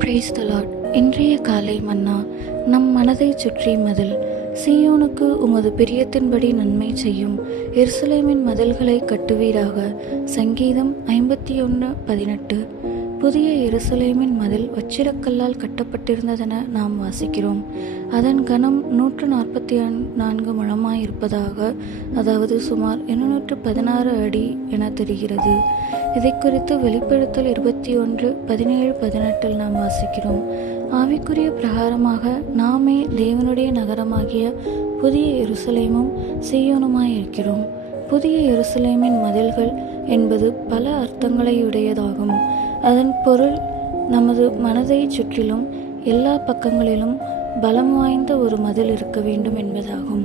Praise the Lord. இன்றைய காலை மன்னா. நம் மனதை சுற்றி மதில். சீயோனுக்கு உமது பிரியத்தின்படி நன்மை செய்யும் எருசலேமின் மதில்களை கட்டுவீராக. சங்கீதம் 51:18. புதிய எருசலேமின் மதில் வச்சிரக்கல்லால் கட்டப்பட்டிருந்ததென நாம் வாசிக்கிறோம். அதன் கனம் 144 முழமாயிருப்பதாக, அதாவது சுமார் 216 அடி என தெரிகிறது. இதை குறித்து வெளிப்படுத்தல் 21:17-18 நாம் வாசிக்கிறோம். ஆவிக்குரிய பிரகாரமாக நாமே தேவனுடைய நகரமாகிய புதிய எருசலேமும் சீயோனுமாயிருக்கிறோம். புதிய எருசலேமின் மதில்கள் என்பது பல அர்த்தங்களையுடையதாகும். அதன் பொருள் நமது மனதை சுற்றிலும் எல்லா பக்கங்களிலும் பலம் வாய்ந்த ஒரு மதில் இருக்க வேண்டும் என்பதாகும்.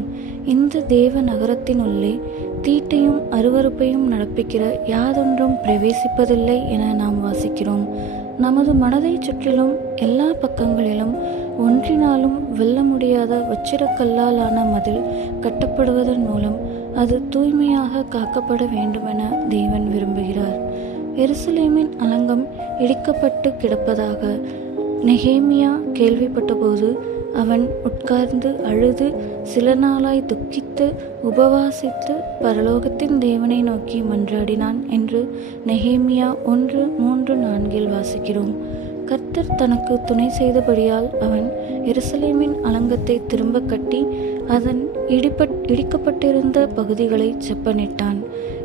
இந்த தேவ நகரத்தின் உள்ளே தீட்டையும் அருவருப்பையும் நடப்பிக்கிற யாதொன்றும் பிரவேசிப்பதில்லை என நாம் வாசிக்கிறோம். நமது மனதை சுற்றிலும் எல்லா பக்கங்களிலும் ஒன்றினாலும் வெல்ல முடியாத வச்சிரக்கல்லாலான மதில் கட்டப்படுவதன் மூலம் அது தூய்மையாக காக்கப்பட வேண்டுமென தேவன் விரும்புகிறார். எருசலேமின் அலங்கம் இடிக்கப்பட்டு கிடப்பதாக நெகேமியா கேள்விப்பட்டபோது அவன் உட்கார்ந்து அழுது சில நாளாய் துக்கித்து உபவாசித்து பரலோகத்தின் தேவனை நோக்கி மன்றாடினான் என்று நெகேமியா 1:3-4 வாசிக்கிறோம். கர்த்தர் தனக்கு துணை செய்தபடியால் அவன் எருசலேமின் அலங்கத்தை திரும்ப கட்டி அதன் இடிக்கப்பட்டிருந்த பகுதிகளை செப்பனிட்டான்.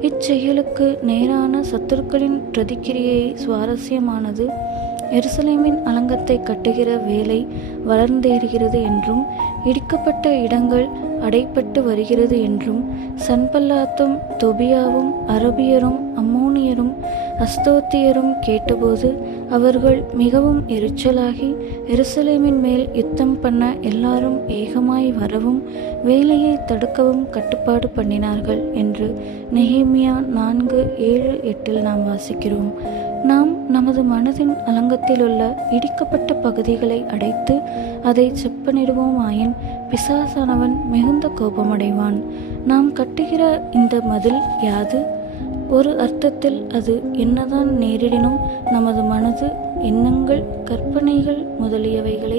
இச்செயலுக்கு நேரான சத்துருக்களின் பிரதிக்கிரியை சுவாரஸ்யமானது. எருசலேமின் அலங்கத்தை கட்டுகிற வேலை வளர்ந்தேறுகிறது என்றும் இடிக்கப்பட்ட இடங்கள் அடைப்பட்டு வருகிறது என்றும் சன்பல்லாத்தும் தொபியாவும் அரபியரும் அம்மோனியரும் அஸ்தோத்தியரும் கேட்டபோது அவர்கள் மிகவும் எரிச்சலாகி எருசலேமின் மேல் யுத்தம் பண்ண எல்லாரும் ஏகமாய் வரவும் வேலையை தடுக்கவும் கட்டுப்பாடு பண்ணினார்கள் என்று நெகேமியா 4:7-8 நாம் வாசிக்கிறோம். நாம் நமது மனதின் அலங்கத்திலுள்ள இடிக்கப்பட்ட பகுதிகளை அடைத்து அதை செப்பனிடுவோமாயின் பிசாசானவன் மிகுந்த கோபமடைவான். நாம் கட்டுகிற இந்த மதில் யாது? ஒரு அர்த்தத்தில் அது என்னதான் நேரிடினும் நமது மனது, எண்ணங்கள், கற்பனைகள் முதலியவைகளை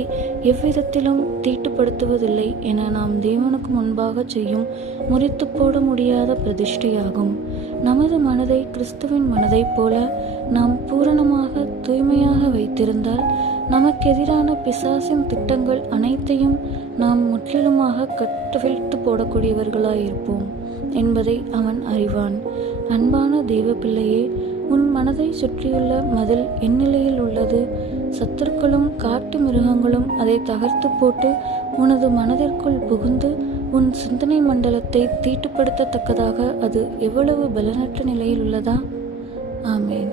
எவ்விதத்திலும் தீட்டுப்படுத்துவதில்லை என நாம் தேவனுக்கு முன்பாக செய்யும் முறித்து போட முடியாத பிரதிஷ்டையாகும். நமது மனதை கிறிஸ்துவின் மனதைப் போல நாம் பூரணமாக தூய்மையாக வைத்திருந்தால் நமக்கெதிரான பிசாசின் திட்டங்கள் அனைத்தையும் நாம் முற்றிலுமாக கட்டவிழ்த்து போடக்கூடியவர்களாயிருப்போம் என்பதை அவன் அறிவான். அன்பான தேவ பிள்ளையே, உன் மனதை சுற்றியுள்ள மதில் எந்நிலையில் உள்ளது? சத்துருக்களும் காட்டு மிருகங்களும் அதை தகர்த்து போட்டு உனது மனதிற்குள் புகுந்து உன் சிந்தனை மண்டலத்தை தீட்டுப்படுத்தத்தக்கதாக அது எவ்வளவு பலனற்ற நிலையில் உள்ளதா? ஆமேன்.